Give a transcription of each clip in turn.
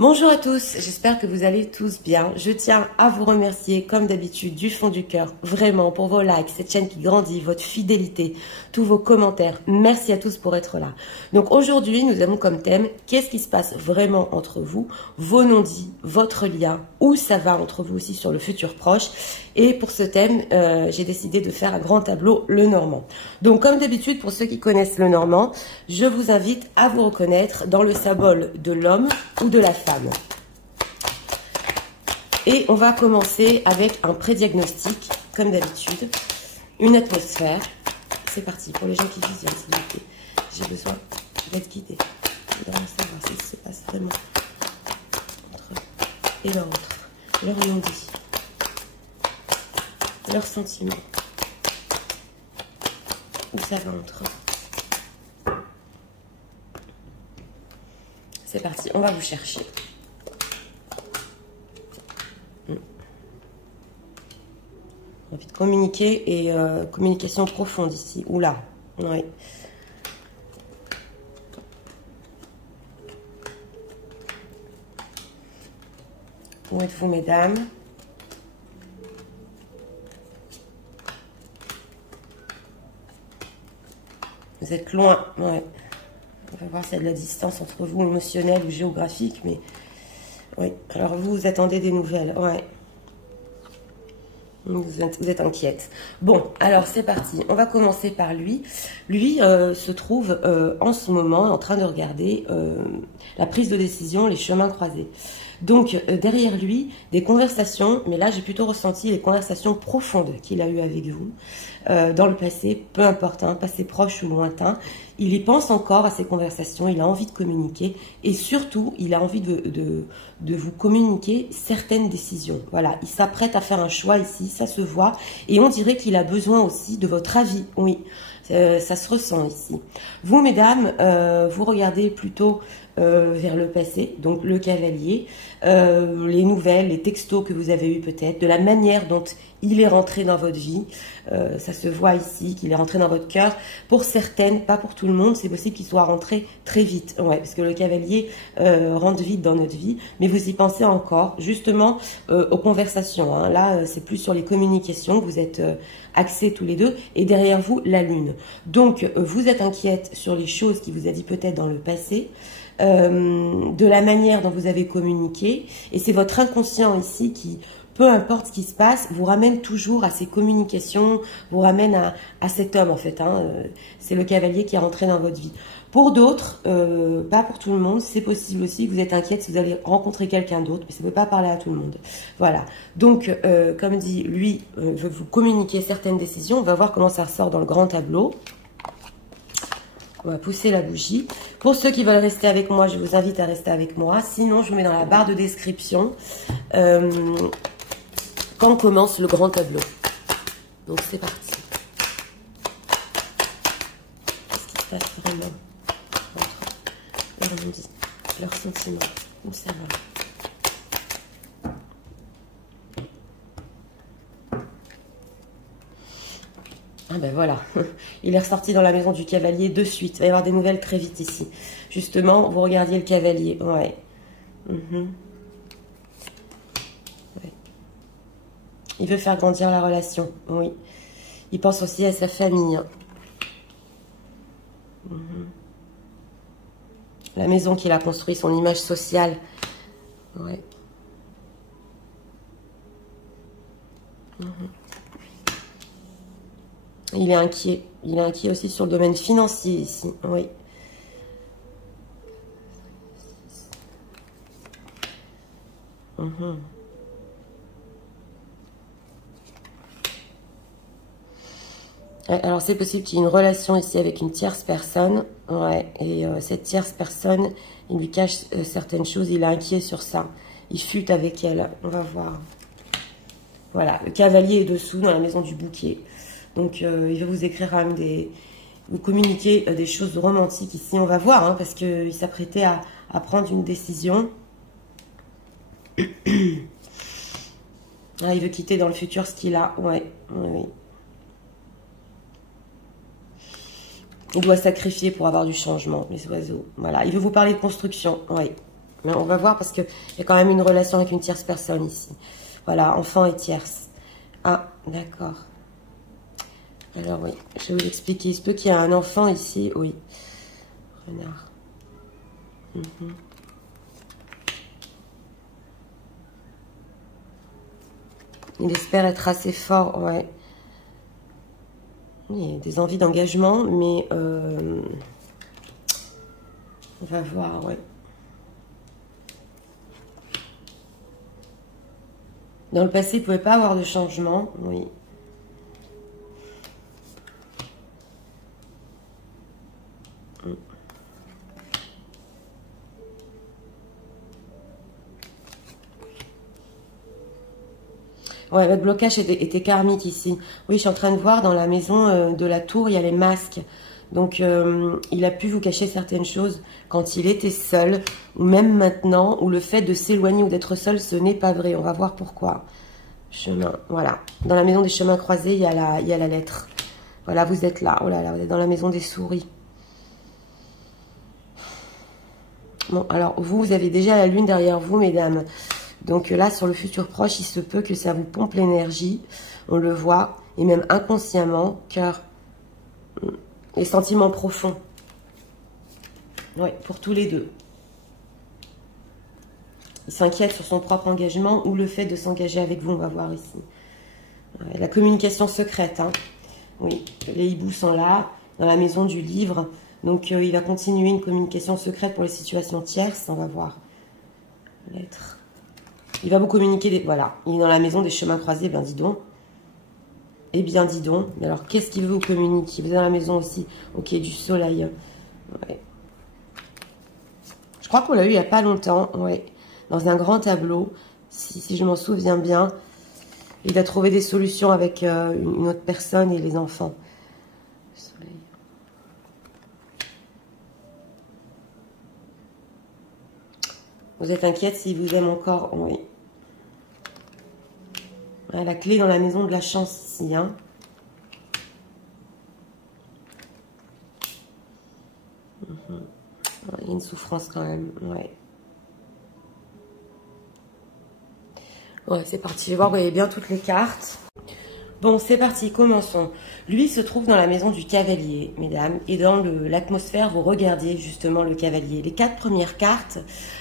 Bonjour à tous, j'espère que vous allez tous bien. Je tiens à vous remercier comme d'habitude du fond du cœur, vraiment pour vos likes, cette chaîne qui grandit, votre fidélité, tous vos commentaires. Merci à tous pour être là. Donc aujourd'hui, nous avons comme thème, qu'est-ce qui se passe vraiment entre vous, vos non-dits, votre lien, où ça va entre vous aussi sur le futur proche. Et pour ce thème, j'ai décidé de faire un grand tableau, le Normand. Donc comme d'habitude, pour ceux qui connaissent le Normand, je vous invite à vous reconnaître dans le symbole de l'homme ou de la femme. Et on va commencer avec un pré-diagnostic, comme d'habitude, une atmosphère. C'est parti, pour les gens qui visionnent, s'il vous plaît. J'ai besoin d'être guidée. Je voudrais savoir ce qui se passe vraiment entre eux et leur autre, leur non-dit, leurs sentiments, où ça va entre eux. C'est parti, on va vous chercher. Envie de communiquer et communication profonde ici. Oula, oui. Où êtes-vous, mesdames? Vous êtes loin, ouais. On va voir s'il y a de la distance entre vous, émotionnelle ou géographique, mais oui. Alors vous attendez des nouvelles, ouais. Vous êtes inquiète. Bon, alors c'est parti. On va commencer par lui. Lui se trouve en ce moment en train de regarder la prise de décision, les chemins croisés. Donc derrière lui, des conversations, mais là j'ai plutôt ressenti les conversations profondes qu'il a eues avec vous dans le passé, peu importe, hein, passé proche ou lointain. Il y pense encore à ces conversations, il a envie de communiquer et surtout il a envie de vous communiquer certaines décisions. Voilà, il s'apprête à faire un choix ici, ça se voit et on dirait qu'il a besoin aussi de votre avis, oui. Ça se ressent ici. Vous, mesdames, vous regardez plutôt vers le passé, donc le cavalier, les nouvelles, les textos que vous avez eus peut-être, de la manière dont il est rentré dans votre vie. Ça se voit ici qu'il est rentré dans votre cœur. Pour certaines, pas pour tout le monde, c'est possible qu'il soit rentré très vite. Ouais, parce que le cavalier rentre vite dans notre vie, mais vous y pensez encore, justement, aux conversations. Hein. Là, c'est plus sur les communications que vous êtes axés tous les deux, et derrière vous, la lune. Donc, vous êtes inquiète sur les choses qu'il vous a dit peut-être dans le passé, de la manière dont vous avez communiqué, et c'est votre inconscient ici qui, peu importe ce qui se passe, vous ramène toujours à ces communications, vous ramène à cet homme en fait, hein. C'est le cavalier qui est rentré dans votre vie. Pour d'autres, pas pour tout le monde, c'est possible aussi que vous êtes inquiète si vous allez rencontrer quelqu'un d'autre, mais ça ne peut pas parler à tout le monde. Voilà, donc comme dit, lui veut vous communiquer certaines décisions, on va voir comment ça ressort dans le grand tableau. On va pousser la bougie. Pour ceux qui veulent rester avec moi, je vous invite à rester avec moi. Sinon, je vous mets dans la barre de description quand commence le grand tableau. Donc, c'est parti. Qu'est-ce qui se passe vraiment entre leurs non-dits, leurs sentiments, où ça va? Ah ben voilà, il est ressorti dans la maison du cavalier de suite. Il va y avoir des nouvelles très vite ici. Justement, vous regardiez le cavalier. Ouais. Ouais. Il veut faire grandir la relation. Oui. Il pense aussi à sa famille. La maison qu'il a construite, son image sociale. Ouais. Il est inquiet. Il est inquiet aussi sur le domaine financier ici. Oui. Alors, c'est possible qu'il y ait une relation ici avec une tierce personne. Ouais. Et cette tierce personne, il lui cache certaines choses. Il est inquiet sur ça. Il fute avec elle. On va voir. Voilà. Le cavalier est dessous dans la maison du bouquet. Donc, il va vous écrire quand même vous communiquer des choses romantiques ici. On va voir, hein, parce qu'il s'apprêtait à prendre une décision. Ah, il veut quitter dans le futur ce qu'il a. Ouais, oui. Il doit sacrifier pour avoir du changement, les oiseaux. Voilà, il veut vous parler de construction. Oui. Mais on va voir parce qu'il y a quand même une relation avec une tierce personne ici. Voilà, enfant et tierce. Ah, d'accord. Alors oui, je vais vous expliquer. Il se peut qu'il y ait un enfant ici, oui. Renard. Mhm. Il espère être assez fort, ouais. Il y a des envies d'engagement, mais on va voir, ouais. Dans le passé, il ne pouvait pas avoir de changement, oui. Ouais, votre blocage était karmique ici. Oui, je suis en train de voir dans la maison de la tour, il y a les masques. Donc, il a pu vous cacher certaines choses quand il était seul, ou même maintenant, où le fait de s'éloigner ou d'être seul, ce n'est pas vrai. On va voir pourquoi. Chemin, voilà. Dans la maison des chemins croisés, il y a la lettre. Voilà, vous êtes là. Oh là là, vous êtes dans la maison des souris. Bon, alors, vous avez déjà la lune derrière vous, mesdames. Donc là, sur le futur proche, il se peut que ça vous pompe l'énergie. On le voit. Et même inconsciemment, cœur. Les sentiments profonds. Oui, pour tous les deux. Il s'inquiète sur son propre engagement ou le fait de s'engager avec vous, on va voir ici. Ouais, la communication secrète. Hein. Oui, les hiboux sont là, dans la maison du livre. Donc, il va continuer une communication secrète pour les situations tierces. On va voir. Lettre. Il va vous communiquer, voilà, il est dans la maison des chemins croisés, bien dis donc. Eh bien dis donc, mais alors qu'est-ce qu'il veut vous communiquer? Vous êtes dans la maison aussi, ok, du soleil. Ouais. Je crois qu'on l'a eu il n'y a pas longtemps, ouais, dans un grand tableau, si je m'en souviens bien. Il a trouvé des solutions avec une autre personne et les enfants. Le soleil. Vous êtes inquiète s'il vous aime encore, oui. La clé dans la maison de la chance ici. Hein. Il y a une souffrance quand même. Ouais. Ouais, c'est parti. Je vais voir, vous voyez bien toutes les cartes. Bon, c'est parti, commençons. Lui se trouve dans la maison du cavalier, mesdames, et dans l'atmosphère, vous regardez justement le cavalier. Les 4 premières cartes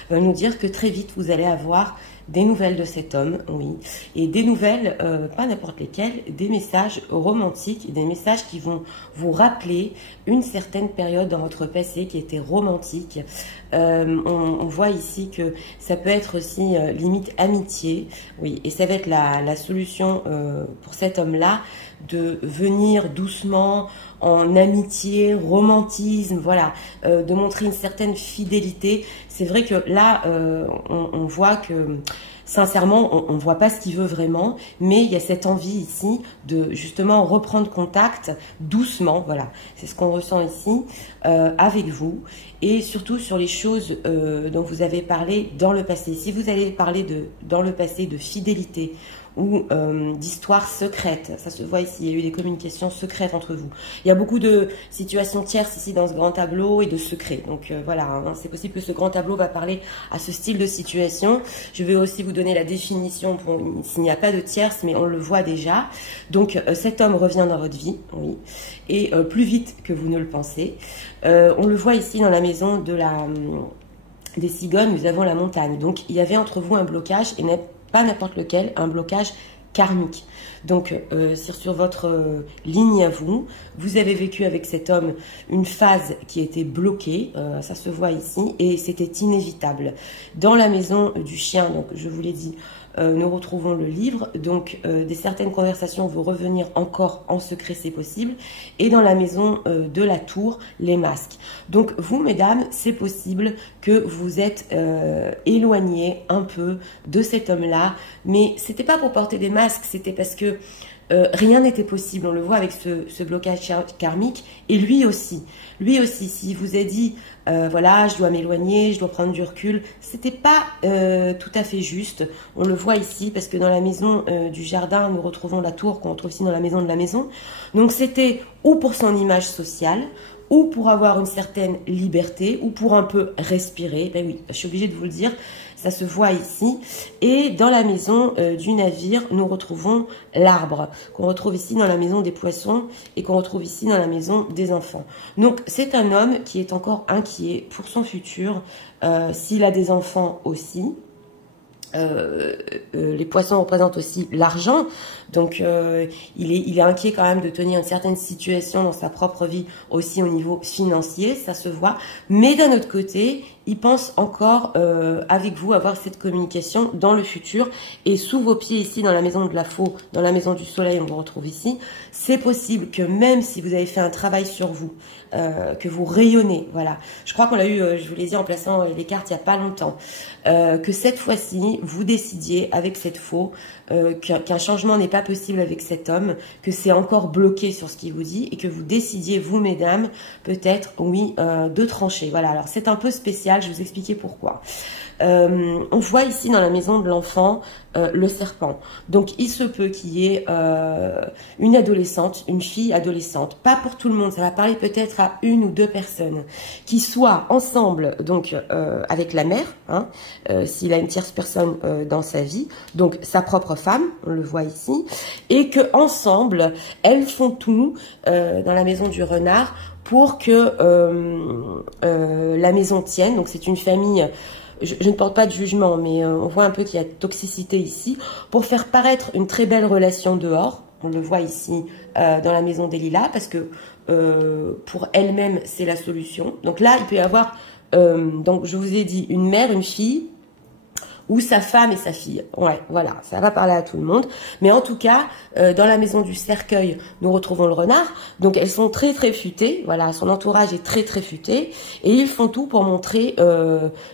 veulent nous dire que très vite, vous allez avoir des nouvelles de cet homme, oui, et des nouvelles, pas n'importe lesquelles, des messages romantiques, des messages qui vont vous rappeler une certaine période dans votre passé qui était romantique. On voit ici que ça peut être aussi limite amitié, oui, et ça va être la solution pour cet homme-là de venir doucement en amitié, romantisme, voilà, de montrer une certaine fidélité. C'est vrai que là, on voit que, sincèrement, on ne voit pas ce qu'il veut vraiment, mais il y a cette envie ici de justement reprendre contact doucement, voilà, c'est ce qu'on ressent ici avec vous, et surtout sur les choses dont vous avez parlé dans le passé. Si vous avez parlé dans le passé de fidélité, ou d'histoires secrètes. Ça se voit ici, il y a eu des communications secrètes entre vous. Il y a beaucoup de situations tierces ici dans ce grand tableau et de secrets. Donc voilà, hein, c'est possible que ce grand tableau va parler à ce style de situation. Je vais aussi vous donner la définition s'il n'y a pas de tierces, mais on le voit déjà. Donc cet homme revient dans votre vie, oui, et plus vite que vous ne le pensez. On le voit ici dans la maison des cigognes, nous avons la montagne. Donc il y avait entre vous un blocage et pas n'importe lequel, un blocage karmique. Donc, sur votre ligne à vous, vous avez vécu avec cet homme une phase qui était bloquée, ça se voit ici, et c'était inévitable. Dans la maison du chien, donc je vous l'ai dit, nous retrouvons le livre, donc des certaines conversations vont revenir encore en secret, c'est possible, et dans la maison de la tour, les masques. Donc vous, mesdames, c'est possible que vous êtes éloignées un peu de cet homme-là, mais c'était pas pour porter des masques, c'était parce que rien n'était possible, on le voit avec ce blocage karmique, et lui aussi, s'il vous a dit, voilà, je dois m'éloigner, je dois prendre du recul, c'était pas tout à fait juste, on le voit ici, parce que dans la maison du jardin, nous retrouvons la tour qu'on retrouve aussi dans la maison de la maison, donc c'était ou pour son image sociale, ou pour avoir une certaine liberté, ou pour un peu respirer. Ben oui, je suis obligée de vous le dire, ça se voit ici. Et dans la maison du navire, nous retrouvons l'arbre, qu'on retrouve ici dans la maison des poissons et qu'on retrouve ici dans la maison des enfants. Donc c'est un homme qui est encore inquiet pour son futur, s'il a des enfants aussi. Les poissons représentent aussi l'argent, donc il est inquiet quand même de tenir une certaine situation dans sa propre vie, aussi au niveau financier, ça se voit. Mais d'un autre côté, il pense encore avec vous avoir cette communication dans le futur. Et sous vos pieds ici, dans la maison de la faux, dans la maison du soleil, on vous retrouve ici, c'est possible que même si vous avez fait un travail sur vous, que vous rayonnez, voilà. Je crois qu'on l'a eu, je vous l'ai dit en plaçant les cartes il n'y a pas longtemps, que cette fois-ci, vous décidiez avec cette faux qu'un changement n'est pas possible avec cet homme, que c'est encore bloqué sur ce qu'il vous dit et que vous décidiez, vous mesdames, peut-être, oui, de trancher. Voilà, alors c'est un peu spécial, je vais vous expliquer pourquoi. On voit ici dans la maison de l'enfant le serpent. Donc il se peut qu'il y ait une adolescente, une fille adolescente, pas pour tout le monde, ça va parler peut-être à une ou deux personnes, qui soient ensemble donc avec la mère, hein, s'il a une tierce personne dans sa vie, donc sa propre femme, on le voit ici, et que ensemble elles font tout dans la maison du renard pour que la maison tienne. Donc c'est une famille. Je ne porte pas de jugement, mais on voit un peu qu'il y a toxicité ici, pour faire paraître une très belle relation dehors. On le voit ici dans la maison des lilas, parce que pour elle-même, c'est la solution. Donc là, il peut y avoir, donc je vous ai dit, une mère, une fille, ou sa femme et sa fille. Ouais, voilà, ça va parler à tout le monde. Mais en tout cas, dans la maison du cercueil, nous retrouvons le renard. Donc elles sont très très futées. Voilà, son entourage est très très futé. Et ils font tout pour montrer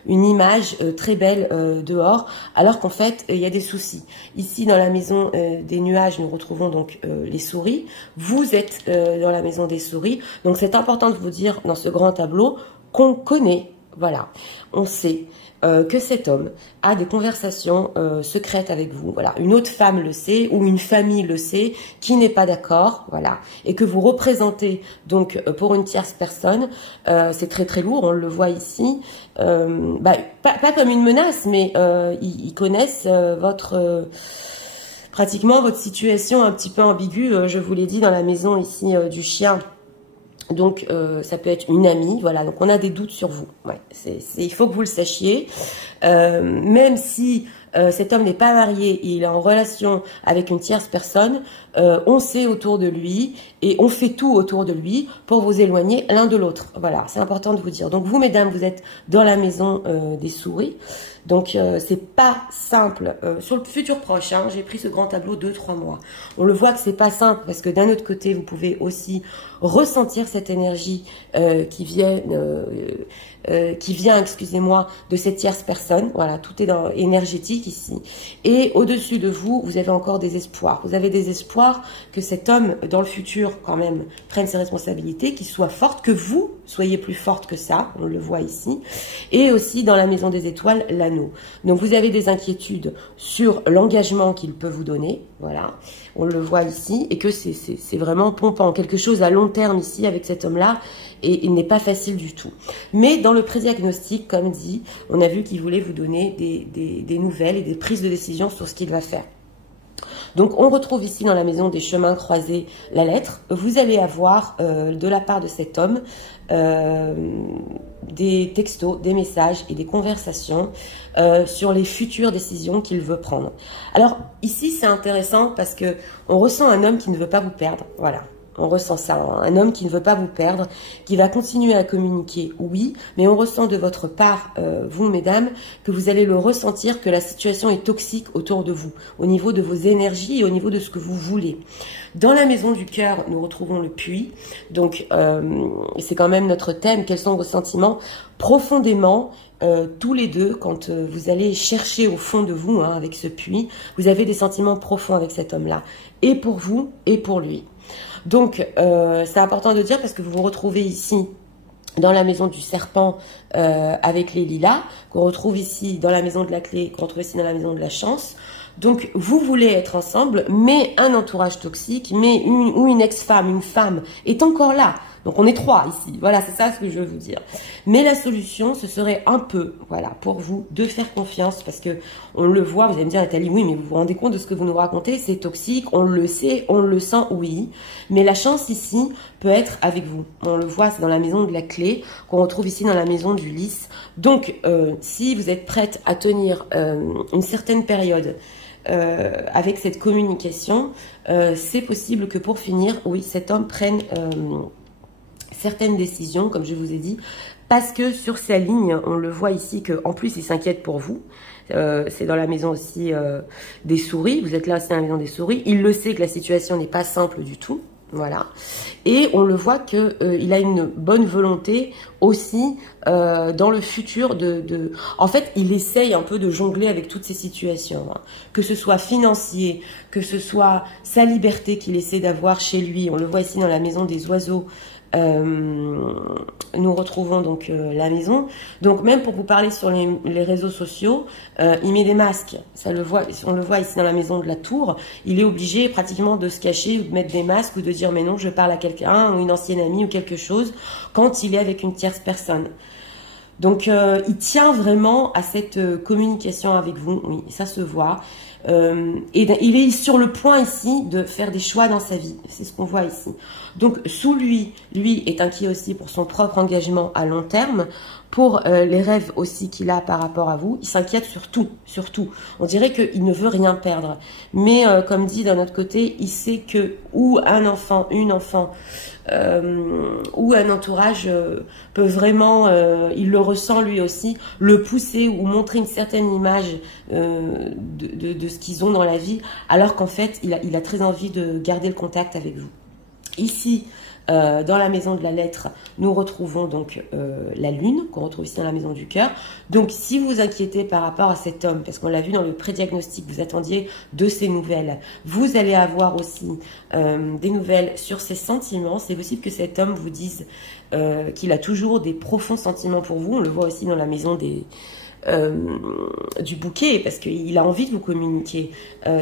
une image très belle dehors, alors qu'en fait, il y a des soucis. Ici, dans la maison des nuages, nous retrouvons donc les souris. Vous êtes dans la maison des souris. Donc c'est important de vous dire, dans ce grand tableau, qu'on connaît. Voilà, on sait que cet homme a des conversations secrètes avec vous. Voilà, une autre femme le sait ou une famille le sait qui n'est pas d'accord. Voilà, et que vous représentez donc pour une tierce personne. C'est très très lourd, on le voit ici. Pas comme une menace, mais ils connaissent pratiquement votre situation un petit peu ambiguë. Je vous l'ai dit dans la maison ici du chien. Donc ça peut être une amie, voilà. Donc on a des doutes sur vous. Ouais, il faut que vous le sachiez. Même si cet homme n'est pas marié, il est en relation avec une tierce personne, on sait autour de lui et on fait tout autour de lui pour vous éloigner l'un de l'autre. Voilà, c'est important de vous dire. Donc vous, mesdames, vous êtes dans la maison des souris. Donc c'est pas simple. Sur le futur proche, hein, j'ai pris ce grand tableau 2-3 mois. On le voit que c'est pas simple parce que d'un autre côté, vous pouvez aussi ressentir cette énergie qui vient, excusez-moi, de cette tierce personne. Voilà, tout est énergétique ici. Et au-dessus de vous, vous avez encore des espoirs. Vous avez des espoirs que cet homme, dans le futur, quand même, prenne ses responsabilités, qu'il soit fort, que vous soyez plus forte que ça. On le voit ici. Et aussi, dans la maison des étoiles, l'anneau. Donc, vous avez des inquiétudes sur l'engagement qu'il peut vous donner. Voilà, on le voit ici. Et que c'est vraiment pompant. Quelque chose à long terme ici avec cet homme-là. Et il n'est pas facile du tout. Mais dans le pré-diagnostic, comme dit, on a vu qu'il voulait vous donner des nouvelles et des prises de décision sur ce qu'il va faire. Donc on retrouve ici dans la maison des chemins croisés la lettre. Vous allez avoir de la part de cet homme des textos, des messages et des conversations sur les futures décisions qu'il veut prendre. Alors ici c'est intéressant parce que on ressent un homme qui ne veut pas vous perdre. Voilà. On ressent ça, hein. Un homme qui ne veut pas vous perdre, qui va continuer à communiquer, oui, mais on ressent de votre part, vous mesdames, que vous allez le ressentir, que la situation est toxique autour de vous, au niveau de vos énergies et au niveau de ce que vous voulez. Dans la maison du cœur, nous retrouvons le puits, donc c'est quand même notre thème, quels sont vos sentiments profondément, tous les deux, quand vous allez chercher au fond de vous, hein, avec ce puits, vous avez des sentiments profonds avec cet homme-là, et pour vous, et pour lui. Donc, c'est important de dire parce que vous vous retrouvez ici dans la maison du serpent avec les lilas, qu'on retrouve ici dans la maison de la clé, qu'on retrouve ici dans la maison de la chance. Donc, vous voulez être ensemble, mais un entourage toxique, mais une ex-femme, une femme est encore là. Donc on est 3 ici, voilà, c'est ça ce que je veux vous dire. Mais la solution, ce serait un peu, voilà, pour vous, de faire confiance, parce que on le voit, vous allez me dire, Nathalie, oui, mais vous vous rendez compte de ce que vous nous racontez, c'est toxique, on le sait, on le sent, oui. Mais la chance ici peut être avec vous. On le voit, c'est dans la maison de la clé, qu'on retrouve ici dans la maison du lys. Donc, si vous êtes prête à tenir une certaine période, avec cette communication, c'est possible que pour finir, oui, cet homme prenne certaines décisions, comme je vous ai dit, parce que sur sa ligne, on le voit ici qu'en plus, il s'inquiète pour vous. C'est dans la maison aussi des souris, vous êtes là aussi dans la maison des souris. Il le sait que la situation n'est pas simple du tout. Voilà. Et on le voit qu'il a une bonne volonté aussi dans le futur En fait, il essaye un peu de jongler avec toutes ces situations. Hein. Que ce soit financier, que ce soit sa liberté qu'il essaie d'avoir chez lui. On le voit ici dans la maison des oiseaux. Nous retrouvons donc la maison. Donc même pour vous parler sur les réseaux sociaux, il met des masques. On le voit ici dans la maison de la tour. Il est obligé pratiquement de se cacher ou de mettre des masques ou de dire mais non, je parle à quelqu'un ou une ancienne amie ou quelque chose quand il est avec une tierce personne. Donc il tient vraiment à cette communication avec vous. Oui, ça se voit. Et il est sur le point ici de faire des choix dans sa vie. C'est ce qu'on voit ici. Donc, sous lui est inquiet aussi pour son propre engagement à long terme, pour les rêves aussi qu'il a par rapport à vous. Il s'inquiète sur tout, sur tout. On dirait qu'il ne veut rien perdre. Mais comme dit d'un autre côté, il sait que ou un enfant, une enfant, ou un entourage peut vraiment, il le ressent lui aussi, le pousser ou montrer une certaine image de ce qu'ils ont dans la vie, alors qu'en fait, il a très envie de garder le contact avec vous. Ici, dans la maison de la lettre, nous retrouvons donc la lune, qu'on retrouve ici dans la maison du cœur. Donc, si vous vous inquiétez par rapport à cet homme, parce qu'on l'a vu dans le pré-diagnostic, vous attendiez de ses nouvelles, vous allez avoir aussi des nouvelles sur ses sentiments. C'est possible que cet homme vous dise qu'il a toujours des profonds sentiments pour vous. On le voit aussi dans la maison du bouquet, parce qu'il a envie de vous communiquer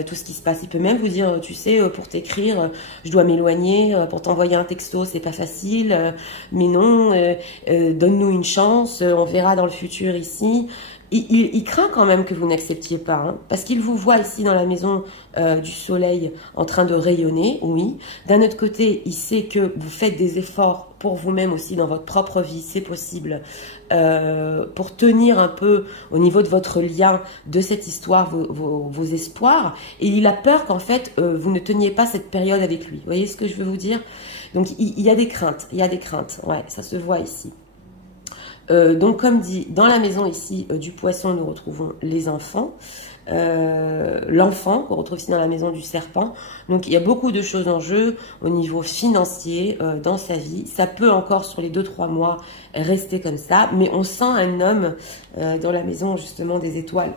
tout ce qui se passe. Il peut même vous dire, tu sais, pour t'écrire, je dois m'éloigner, pour t'envoyer un texto, c'est pas facile, mais non, donne-nous une chance, on verra dans le futur ici. Il craint quand même que vous n'acceptiez pas, hein, parce qu'il vous voit ici dans la maison du soleil en train de rayonner, oui. D'un autre côté, il sait que vous faites des efforts pour vous-même aussi dans votre propre vie, c'est possible, pour tenir un peu au niveau de votre lien, de cette histoire, vos espoirs. Et il a peur qu'en fait, vous ne teniez pas cette période avec lui. Vous voyez ce que je veux vous dire? Donc, il y a des craintes, ouais, ça se voit ici. Donc comme dit, dans la maison ici du poisson, nous retrouvons les enfants, l'enfant qu'on retrouve ici dans la maison du serpent. Donc il y a beaucoup de choses en jeu au niveau financier dans sa vie. Ça peut encore sur les 2-3 mois rester comme ça, mais on sent un homme dans la maison justement des étoiles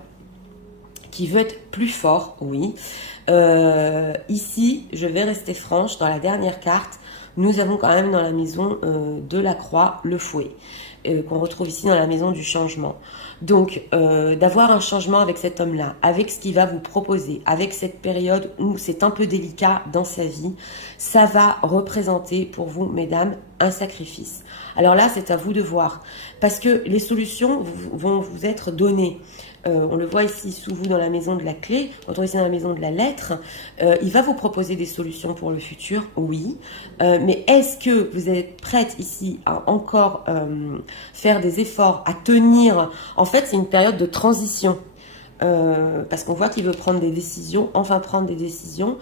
qui veut être plus fort, oui. Ici, je vais rester franche, dans la dernière carte, nous avons quand même dans la maison de la croix le fouet. Qu'on retrouve ici dans la maison du changement. Donc, d'avoir un changement avec cet homme-là, avec ce qu'il va vous proposer, avec cette période où c'est un peu délicat dans sa vie, ça va représenter pour vous, mesdames, un sacrifice. Alors là, c'est à vous de voir, parce que les solutions vont vous être données. On le voit ici sous vous dans la maison de la clé, on retrouve ici dans la maison de la lettre. Il va vous proposer des solutions pour le futur, oui. Mais est-ce que vous êtes prête ici à encore faire des efforts, à tenir? En fait, c'est une période de transition. Parce qu'on voit qu'il veut prendre des décisions, enfin prendre des décisions,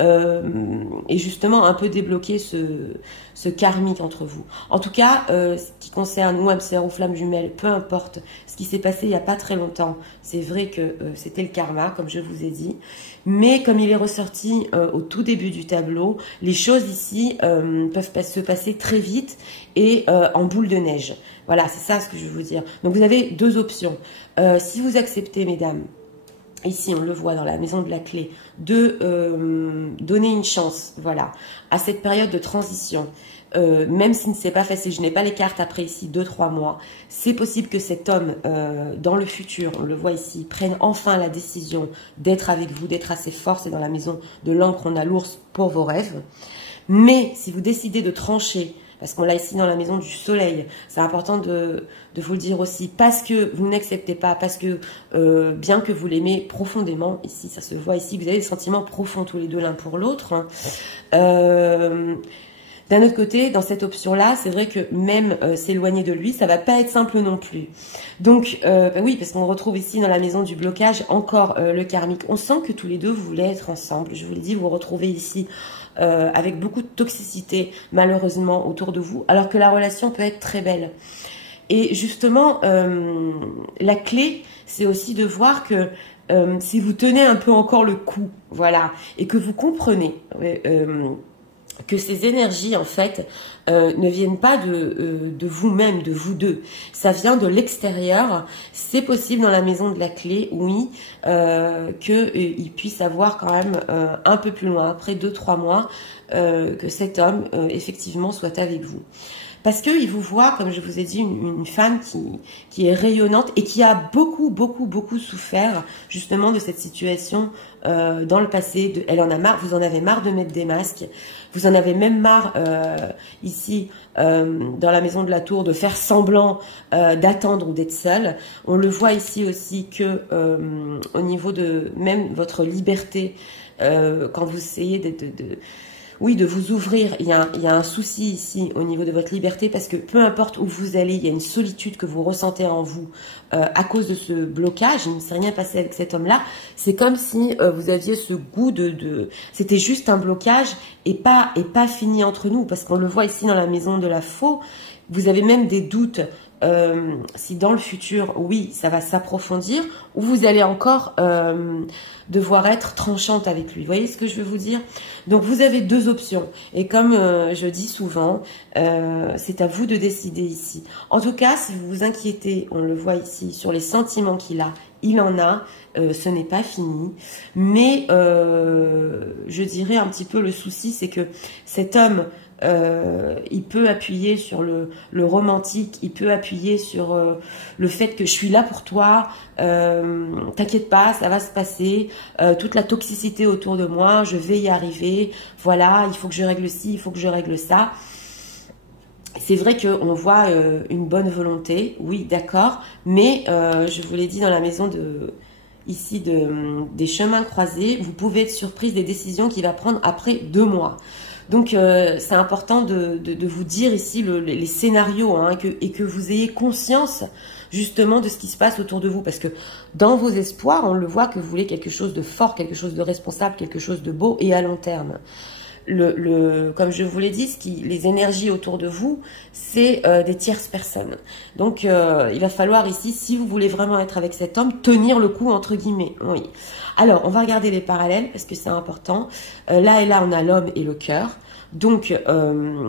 et justement un peu débloquer ce karmique entre vous. En tout cas, ce qui concerne nous, MCR ou Flamme Jumelle, peu importe ce qui s'est passé il n'y a pas très longtemps, c'est vrai que c'était le karma, comme je vous ai dit, mais comme il est ressorti au tout début du tableau, les choses ici peuvent se passer très vite et en boule de neige. Voilà, c'est ça ce que je veux vous dire. Donc vous avez deux options. Si vous acceptez, mesdames, ici on le voit dans la maison de la clé, de donner une chance, voilà, à cette période de transition, même si ce n'est pas facile, je n'ai pas les cartes après ici 2-3 mois, c'est possible que cet homme dans le futur, on le voit ici, prenne enfin la décision d'être avec vous, d'être assez fort. C'est dans la maison de l'encre, on a l'ours pour vos rêves. Mais si vous décidez de trancher parce qu'on l'a ici dans la maison du soleil. C'est important de vous le dire aussi, parce que vous n'acceptez pas, parce que bien que vous l'aimez profondément, ici ça se voit ici, vous avez des sentiments profonds tous les deux l'un pour l'autre. D'un autre côté, dans cette option-là, c'est vrai que même s'éloigner de lui, ça va pas être simple non plus. Donc, oui, parce qu'on retrouve ici dans la maison du blocage encore le karmique. On sent que tous les deux, vous voulez être ensemble. Je vous l'ai dit, vous vous retrouvez ici avec beaucoup de toxicité, malheureusement, autour de vous, alors que la relation peut être très belle. Et justement, la clé, c'est aussi de voir que si vous tenez un peu encore le coup, voilà, et que vous comprenez que ces énergies, en fait, ne viennent pas de vous-même, de vous deux. Ça vient de l'extérieur. C'est possible dans la maison de la clé, oui, qu'il puisse avoir quand même un peu plus loin, après 2-3 mois, que cet homme, effectivement, soit avec vous. Parce qu'il vous voit, comme je vous ai dit, une femme qui est rayonnante et qui a beaucoup souffert justement de cette situation dans le passé. Elle en a marre, vous en avez marre de mettre des masques, vous en avez même marre ici dans la maison de la tour de faire semblant d'attendre ou d'être seule. On le voit ici aussi que au niveau de même votre liberté, quand vous essayez de vous ouvrir, il y a un souci ici au niveau de votre liberté parce que peu importe où vous allez, il y a une solitude que vous ressentez en vous à cause de ce blocage. Il ne s'est rien passé avec cet homme-là. C'est comme si vous aviez ce goût c'était juste un blocage et pas fini entre nous, parce qu'on le voit ici dans la maison de la faux. Vous avez même des doutes si dans le futur, oui, ça va s'approfondir, ou vous allez encore devoir être tranchante avec lui. Vous voyez ce que je veux vous dire? Donc, vous avez deux options. Et comme je dis souvent, c'est à vous de décider ici. En tout cas, si vous vous inquiétez, on le voit ici, sur les sentiments qu'il a, il en a, ce n'est pas fini. Mais je dirais un petit peu le souci, c'est que cet homme, il peut appuyer sur le romantique, il peut appuyer sur le fait que je suis là pour toi, t'inquiète pas, ça va se passer, toute la toxicité autour de moi, je vais y arriver, voilà, il faut que je règle ci, il faut que je règle ça. C'est vrai qu'on voit une bonne volonté, oui, d'accord, mais je vous l'ai dit dans la maison des chemins croisés, vous pouvez être surprise des décisions qu'il va prendre après 2 mois. Donc, c'est important de vous dire ici les scénarios, hein, et que vous ayez conscience justement de ce qui se passe autour de vous. Parce que dans vos espoirs, on le voit que vous voulez quelque chose de fort, quelque chose de responsable, quelque chose de beau et à long terme. Comme je vous l'ai dit, les énergies autour de vous, c'est des tierces personnes. Donc, il va falloir ici, si vous voulez vraiment être avec cet homme, tenir le coup entre guillemets. Oui. Alors, on va regarder les parallèles parce que c'est important. Là et là, on a l'homme et le cœur. Donc,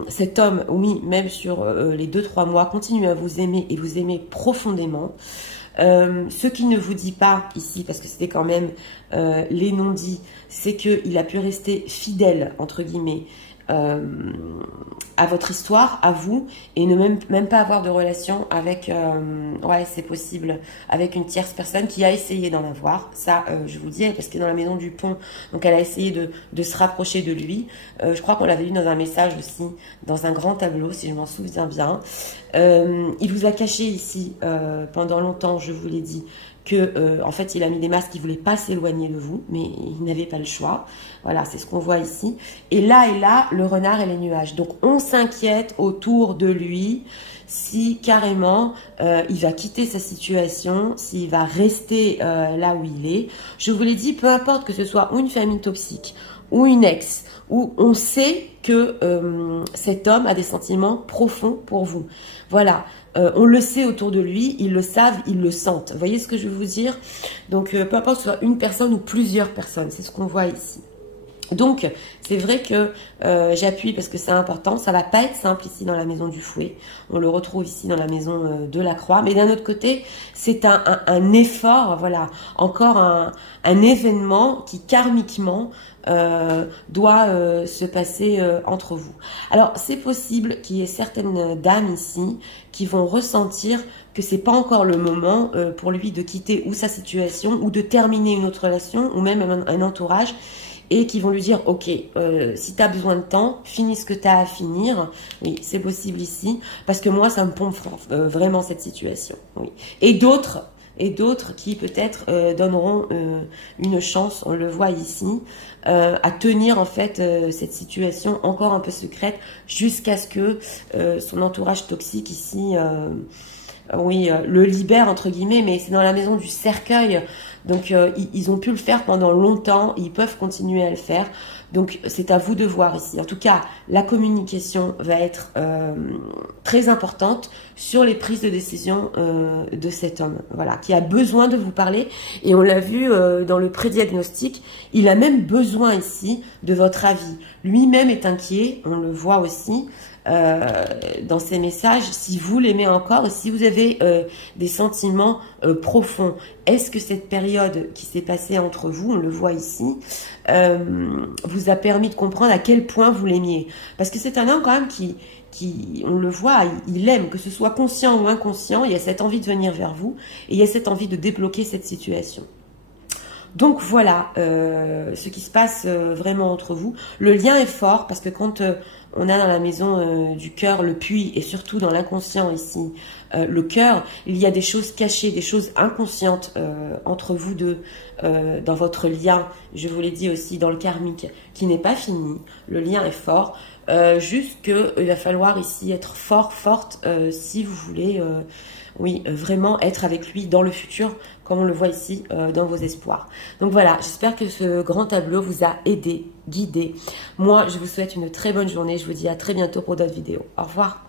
cet homme, oui, même sur les 2-3 mois, continue à vous aimer et vous aimer profondément. Ce qu'il ne vous dit pas ici, parce que c'était quand même les non-dits, c'est qu'il a pu rester fidèle, entre guillemets, à votre histoire, à vous, et ne même pas avoir de relation avec, ouais, c'est possible, avec une tierce personne qui a essayé d'en avoir. Ça, je vous dis, parce que dans la maison du pont, donc elle a essayé de se rapprocher de lui. Je crois qu'on l'avait lu dans un message aussi, dans un grand tableau, si je m'en souviens bien. Il vous a caché ici, pendant longtemps, je vous l'ai dit, que en fait il a mis des masques, il voulait pas s'éloigner de vous, mais il n'avait pas le choix. Voilà, c'est ce qu'on voit ici. Et là, le renard et les nuages. Donc on s'inquiète autour de lui si carrément il va quitter sa situation, s'il va rester là où il est. Je vous l'ai dit, peu importe que ce soit ou une famille toxique ou une ex, où on sait que cet homme a des sentiments profonds pour vous. Voilà. On le sait autour de lui, ils le savent, ils le sentent. Vous voyez ce que je veux vous dire? Donc, peu importe que ce soit une personne ou plusieurs personnes, c'est ce qu'on voit ici. Donc, c'est vrai que j'appuie parce que c'est important. Ça va pas être simple ici dans la maison du fouet. On le retrouve ici dans la maison de la croix. Mais d'un autre côté, c'est un effort, voilà, encore un événement qui karmiquement doit se passer entre vous. Alors, c'est possible qu'il y ait certaines dames ici qui vont ressentir que c'est pas encore le moment pour lui de quitter ou sa situation ou de terminer une autre relation ou même un entourage. et qui vont lui dire, ok, si tu as besoin de temps, finis ce que tu as à finir. Oui, c'est possible ici, parce que moi, ça me pompe vraiment cette situation. Oui. Et d'autres qui peut-être donneront une chance, on le voit ici, à tenir en fait cette situation encore un peu secrète jusqu'à ce que son entourage toxique ici le libère entre guillemets, mais c'est dans la maison du cercueil, donc ils ont pu le faire pendant longtemps, ils peuvent continuer à le faire, donc c'est à vous de voir ici. En tout cas, la communication va être très importante sur les prises de décision de cet homme, voilà, qui a besoin de vous parler, et on l'a vu dans le prédiagnostic, il a même besoin ici de votre avis. Lui-même est inquiet, on le voit aussi, dans ces messages, si vous l'aimez encore, et si vous avez des sentiments profonds. Est-ce que cette période qui s'est passée entre vous, on le voit ici, vous a permis de comprendre à quel point vous l'aimiez? Parce que c'est un homme quand même qui, on le voit, il aime, que ce soit conscient ou inconscient, il y a cette envie de venir vers vous, et il y a cette envie de débloquer cette situation. Donc voilà ce qui se passe vraiment entre vous. Le lien est fort parce que quand on a dans la maison du cœur le puits, et surtout dans l'inconscient ici, le cœur, il y a des choses cachées, des choses inconscientes entre vous deux, dans votre lien, je vous l'ai dit aussi, dans le karmique, qui n'est pas fini. Le lien est fort, juste qu'il va falloir ici être forte, si vous voulez... vraiment être avec lui dans le futur, comme on le voit ici dans vos espoirs. Donc voilà, j'espère que ce grand tableau vous a aidé, guidé. Moi, je vous souhaite une très bonne journée. Je vous dis à très bientôt pour d'autres vidéos. Au revoir.